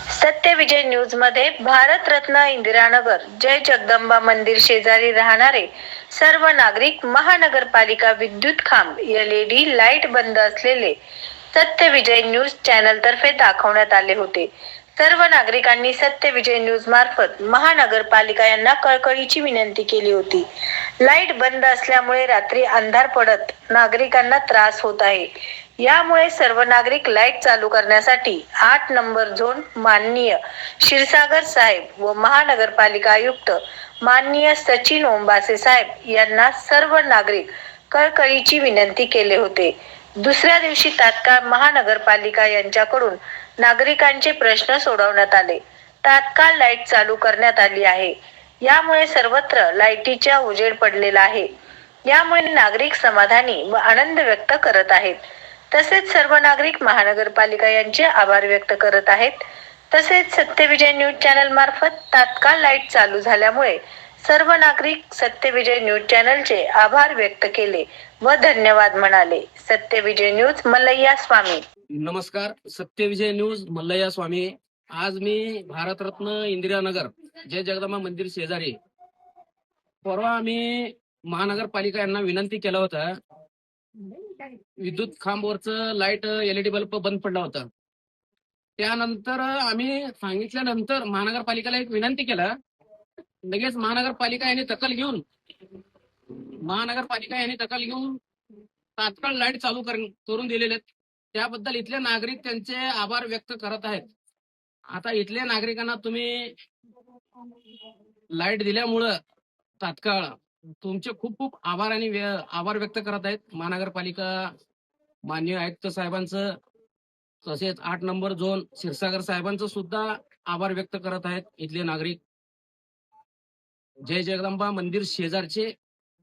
सत्यविजय न्यूजमध्ये भारतरत्न इंदिरानगर जय जगदंबा मंदिर शेजारी राहणारे सर्व नागरिक महानगरपालिका विद्युत खांब एलईडी लाइट बंद असलेले सत्यविजय न्यूज चॅनल तर्फे दाखवण्यात आले होते. सर्व नागरिकांनी सत्य विजय न्यूज मार्फत महानगरपालिका यांना कळकळीची विनंती केली होती. लाइट बंद असल्यामुळे रात्री अंधार पडत नागरिकांना त्रास होत आहे. यामुळे सर्व नागरिक लाइट चालू करण्यासाठी आठ नंबर झोन माननीय क्षीरसागर साहेब व महानगरपालिका आयुक्त माननीय सचिन ओंबासे साहेब यांना सर्व नागरिक कळकळीची विनंती केले होते. दुसऱ्या दिवशी तात्काळ महानगरपालिका यांच्याकडून नागरिकांचे प्रश्न सोडवण्यात आले. तात्काळ लाइट चालू करण्यात आली आहे. यामुळे सर्वत्र लाईटीच्या उजेड पडलेला आहे. यामुळे नागरिक समाधानी व आनंद व्यक्त करत आहेत. तसेच सर्व नागरिक महानगरपालिका यांचे आभार व्यक्त करत आहेत. तसेच सत्यविजय न्यूज चॅनल मार्फत तात्काळ लाइट चालू झाल्यामुळे सर्व नागरिक सत्यविजय न्यूज चॅनलचे आभार व्यक्त केले व धन्यवाद म्हणाले. सत्यविजय न्यूज मल्लय्या स्वामी. नमस्कार सत्यविजय न्यूज मल्लय्या स्वामी. आज मी भारतरत्न इंदिरानगर जय जगदंबा मंदिर शेजारी. परवा आम्ही महानगरपालिका यांना विनंती केला होता. विद्युत खांबवरचं लाइट एलईडी बल्ब बंद पडला होता. त्यानंतर आम्ही सांगितल्यानंतर महानगरपालिकेला एक विनंती केला लगेच महानगरपालिका यांनी दखल घेऊन महानगरपालिका यांनी दखल घेऊन तात्काळ लाइट चालू कर- करून दिलेले आहेत. त्याबद्दल इथले नागरिक त्यांचे आभार व्यक्त करत आहेत. आता इथल्या नागरिकांना तुम्ही लाइट दिल्यामुळं तात्काळ तुमचे खूप खूप आभार आणि आभार व्यक्त करत आहेत. महानगरपालिका मान्य आयुक्त साहेबांचं तसेच आठ नंबर झोन क्षीरसागर साहेबांचं सुद्धा आभार व्यक्त करत आहेत इथले नागरिक. जय जगदंबा मंदिर शेजारचे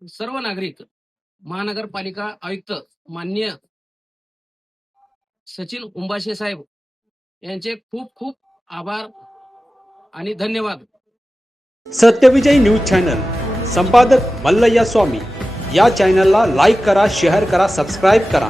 सर्व नागरिक महानगरपालिका आयुक्त मान्य सचिन उंबाशे साहेब यांचे खूप खूप आभार आणि धन्यवाद. सत्यविजय न्यूज चॅनल संपादक मल्लय्या स्वामी. या चॅनलला लाईक करा शेअर करा सबस्क्राईब करा.